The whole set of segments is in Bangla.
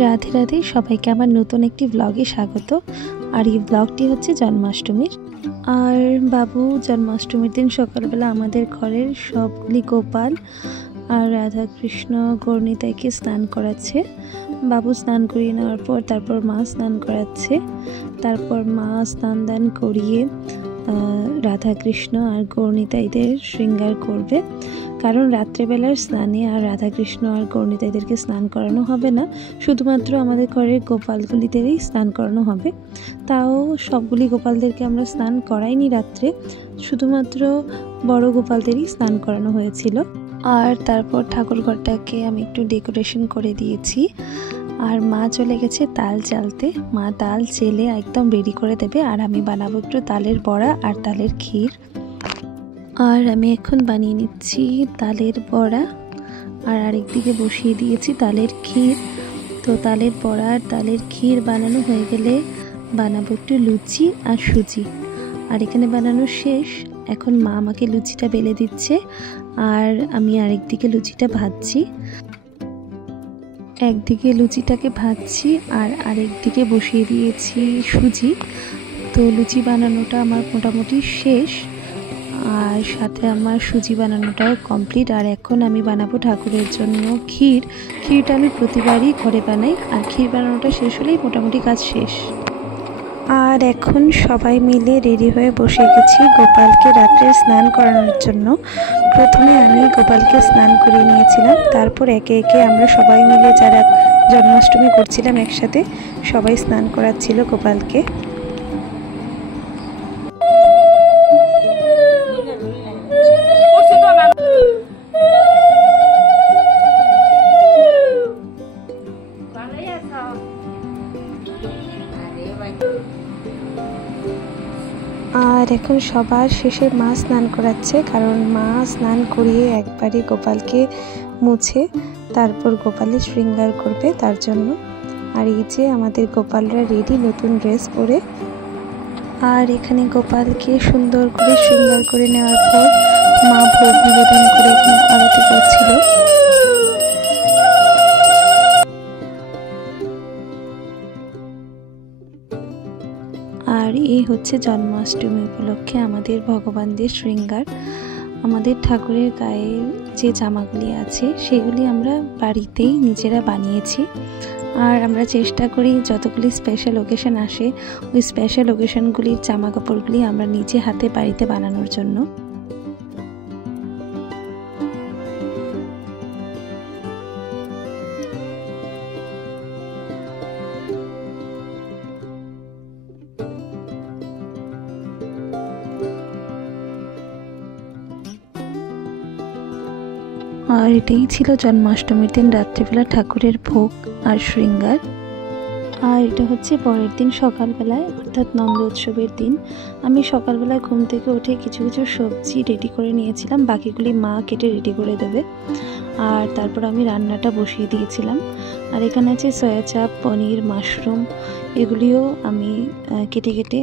রাধে রাধে, সবাইকে আমার নতুন একটি ব্লগে স্বাগত। আর এই ব্লগটি হচ্ছে জন্মাষ্টমীর। আর বাবু জন্মাষ্টমীর দিন সকালবেলা আমাদের ঘরের সবগুলি গোপাল আর রাধা কৃষ্ণ গৌরনিতাইকে স্নান করাচ্ছে। বাবু স্নান করিয়ে নেওয়ার পর তারপর মা স্নান করাচ্ছে। তারপর মা স্নান দান করিয়ে রাধা কৃষ্ণ আর গৌরনিতাইদের শৃঙ্গার করবে। কারণ রাত্রেবেলার স্নানে আর রাধা কৃষ্ণ আর গৌরনিতাইদেরকে স্নান করানো হবে না, শুধুমাত্র আমাদের ঘরের গোপালগুলিদেরই স্নান করানো হবে। তাও সবগুলি গোপালদেরকে আমরা স্নান করাইনি রাত্রে, শুধুমাত্র বড় গোপালদেরই স্নান করানো হয়েছিল। আর তারপর ঠাকুরঘরটাকে আমি একটু ডেকোরেশন করে দিয়েছি। আর মা চলে গেছে তাল চালতে। মা তাল চেলে একদম রেডি করে দেবে, আর আমি বানাবো একটু তালের বড়া আর তালের ক্ষীর। আর আমি এখন বানিয়ে নিচ্ছি তালের বড়া, আর আরেকদিকে বসিয়ে দিয়েছি তালের ক্ষীর। তো তালের বড়া আর তালের ক্ষীর বানানো হয়ে গেলে বানাবো একটু লুচি আর সুজি। আর এখানে বানানো শেষ, এখন মা আমাকে লুচিটা বেলে দিচ্ছে আর আমি আরেকদিকে লুচিটা ভাজছি। একদিকে লুচিটাকে ভাজছি আর আরেকদিকে বসিয়ে দিয়েছি সুজি। তো লুচি বানানোটা আমার মোটামুটি শেষ, আর সাথে আমার সুজি বানানোটাও কমপ্লিট। আর এখন আমি বানাবো ঠাকুরের জন্য ক্ষীর। ক্ষীরটা আমি প্রতিবারই ঘরে বানাই, আর ক্ষীর বানানোটা শেষ হলেই মোটামুটি কাজ শেষ। আর এখন সবাই মিলে রেডি হয়ে বসে গেছি গোপালকে রাত্রে স্নান করানোর জন্য। প্রথমে আমি গোপালকে স্নান করিয়ে নিয়েছিলাম, তারপর একে একে আমরা সবাই মিলে যারা জন্মাষ্টমী করছিলাম একসাথে সবাই স্নান করাচ্ছিল গোপালকে। আর এখন সবার শেষে মা স্নান করাচ্ছে, কারণ মা স্নান করিয়ে একবারে গোপালকে মুছে তারপর গোপালের শৃঙ্গার করবে তার জন্য। আর এই যে আমাদের গোপালরা রেডি নতুন ড্রেস পরে। আর এখানে গোপালকে সুন্দর করে শৃঙ্গার করে নেওয়ার পর মা ভোগ নিবেদন করে এখানে আরতি করছিল। আর এই হচ্ছে জন্মাষ্টমী উপলক্ষে আমাদের ভগবানদের শৃঙ্গার। আমাদের ঠাকুরের গায়ে যে জামাগুলি আছে সেগুলি আমরা বাড়িতেই নিজেরা বানিয়েছি। আর আমরা চেষ্টা করি যতগুলি স্পেশাল ওকেশন আসে ওই স্পেশাল ওকেশনগুলির জামা কাপড়গুলি আমরা নিজে হাতে বাড়িতে বানানোর জন্য। আর এটাই ছিল জন্মাষ্টমীর দিন রাত্রিবেলা ঠাকুরের ভোগ আর শৃঙ্গার। আর এটা হচ্ছে পরের দিন সকালবেলায়, অর্থাৎ নন্দ উৎসবের দিন। আমি সকালবেলায় ঘুম থেকে উঠে কিছু কিছু সবজি রেডি করে নিয়েছিলাম, বাকিগুলি মা কেটে রেডি করে দেবে। আর তারপর আমি রান্নাটা বসিয়ে দিয়েছিলাম। আর এখানে আছে সয়া চাপ, পনির, মাশরুম, এগুলিও আমি কেটে কেটে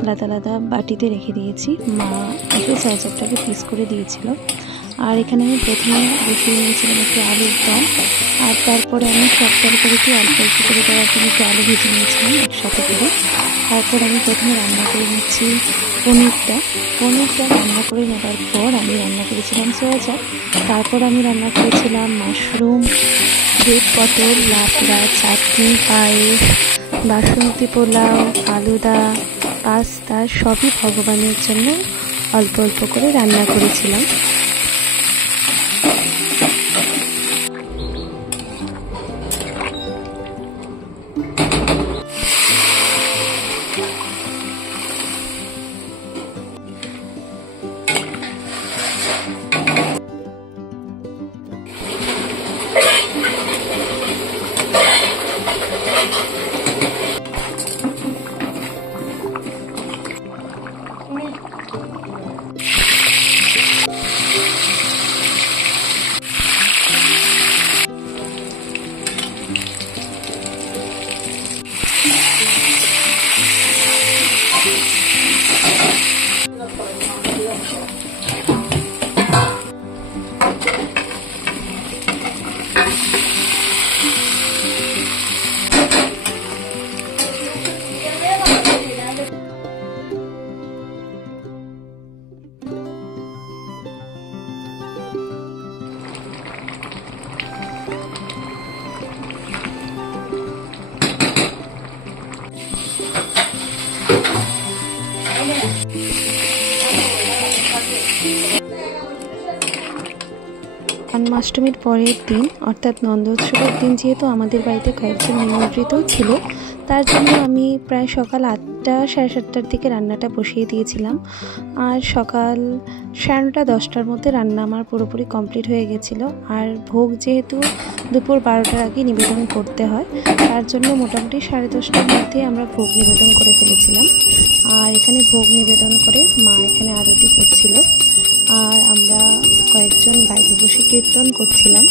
আলাদা আলাদা বাটিতে রেখে দিয়েছি। মা এসে সয়া চাপটাকে পিস করে দিয়েছিল। আর এখানে আমি প্রথমে বসিয়ে নিয়েছিলাম একটু আলুর দম, আর তারপরে আমি সব তরকারিতে অল্প অল্প করে দেওয়ার জন্য একটু আলু ভেজে নিয়েছিলাম একসাথে করে। তারপর আমি প্রথমে রান্না করে নিচ্ছি পনিরটা রান্না করে নেবার পর আমি রান্না করেছিলাম সয়া চাপ। তারপর আমি রান্না করেছিলাম মাশরুম, রেড পটল, লাবড়া, চাটনি, পায়েস, বাসন্তী পোলাও, আলুদা, পাস্তা, সবই ভগবানের জন্য অল্প অল্প করে রান্না করেছিলাম। জন্মাষ্টমীর পরের দিন অর্থাৎ নন্দোৎসবের দিন যেহেতু আমাদের বাড়িতে কয়েকজন নিমন্ত্রিত ছিল, তার জন্য আমি প্রায় সকাল 8টা সাড়ে 7টার দিকে রান্নাটা বসিয়ে দিয়েছিলাম। আর সকাল 9:30 10টার মধ্যে রান্না আমার পুরোপুরি কমপ্লিট হয়ে গেছিলো। আর ভোগ যেহেতু দুপুর 12টার আগে নিবেদন করতে হয়, তার জন্য মোটামুটি 10:30টার মধ্যে আমরা ভোগ নিবেদন করে ফেলেছিলাম। আর এখানে ভোগ নিবেদন করে মা এখানে আরতি করছিল, আর আমরা কয়েকজন বাইরে বসে কীর্তন করছিলাম।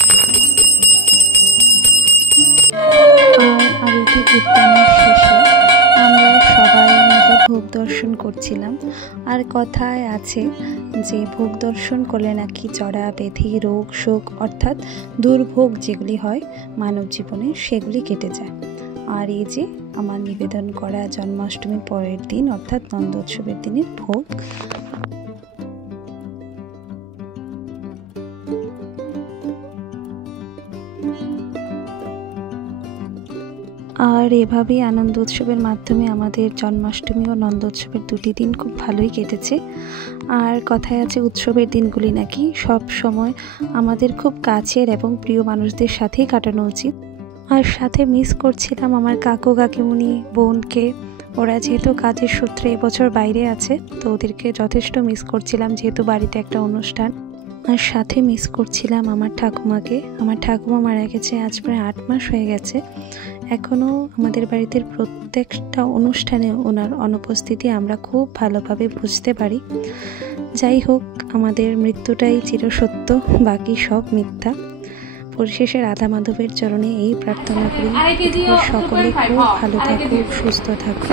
আর আরতি কীর্তনের শেষে আমরা সবাই মিলে ভোগ দর্শন করছিলাম। আর কথায় আছে যে ভোগ দর্শন করলে নাকি জড়া ব্যাধি রোগ শোক অর্থাৎ দুর্ভোগ যেগুলি হয় মানব জীবনে সেগুলি কেটে যায়। আর এই যে আমার নিবেদন করা জন্মাষ্টমীর পরের দিন অর্থাৎ নন্দোৎসবের দিনের ভোগ। আর এভাবেই আনন্দ উৎসবের মাধ্যমে আমাদের জন্মাষ্টমী ও নন্দোৎসবের দুটি দিন খুব ভালোই কেটেছে। আর কথায় আছে উৎসবের দিনগুলি নাকি সব সময় আমাদের খুব কাছের এবং প্রিয় মানুষদের সাথেই কাটানো উচিত। আর সাথে মিস করছিলাম আমার কাকু কাকিমুনি বোনকে, ওরা যেহেতু কাজের সূত্রে এবছর বাইরে আছে, তো ওদেরকে যথেষ্ট মিস করছিলাম যেহেতু বাড়িতে একটা অনুষ্ঠান। আর সাথে মিস করছিলাম আমার ঠাকুমাকে। আমার ঠাকুমা মারা গেছে আজ প্রায় 8 মাস হয়ে গেছে। এখনও আমাদের বাড়িতে প্রত্যেকটা অনুষ্ঠানে ওনার অনুপস্থিতি আমরা খুব ভালোভাবে বুঝতে পারি। যাই হোক, আমাদের মৃত্যুটাই চিরসত্য, বাকি সব মিথ্যা। পরিশেষে রাধা মাধবের চরণে এই প্রার্থনা করি সকলে খুব ভালো থাকুক, সুস্থ থাকুক।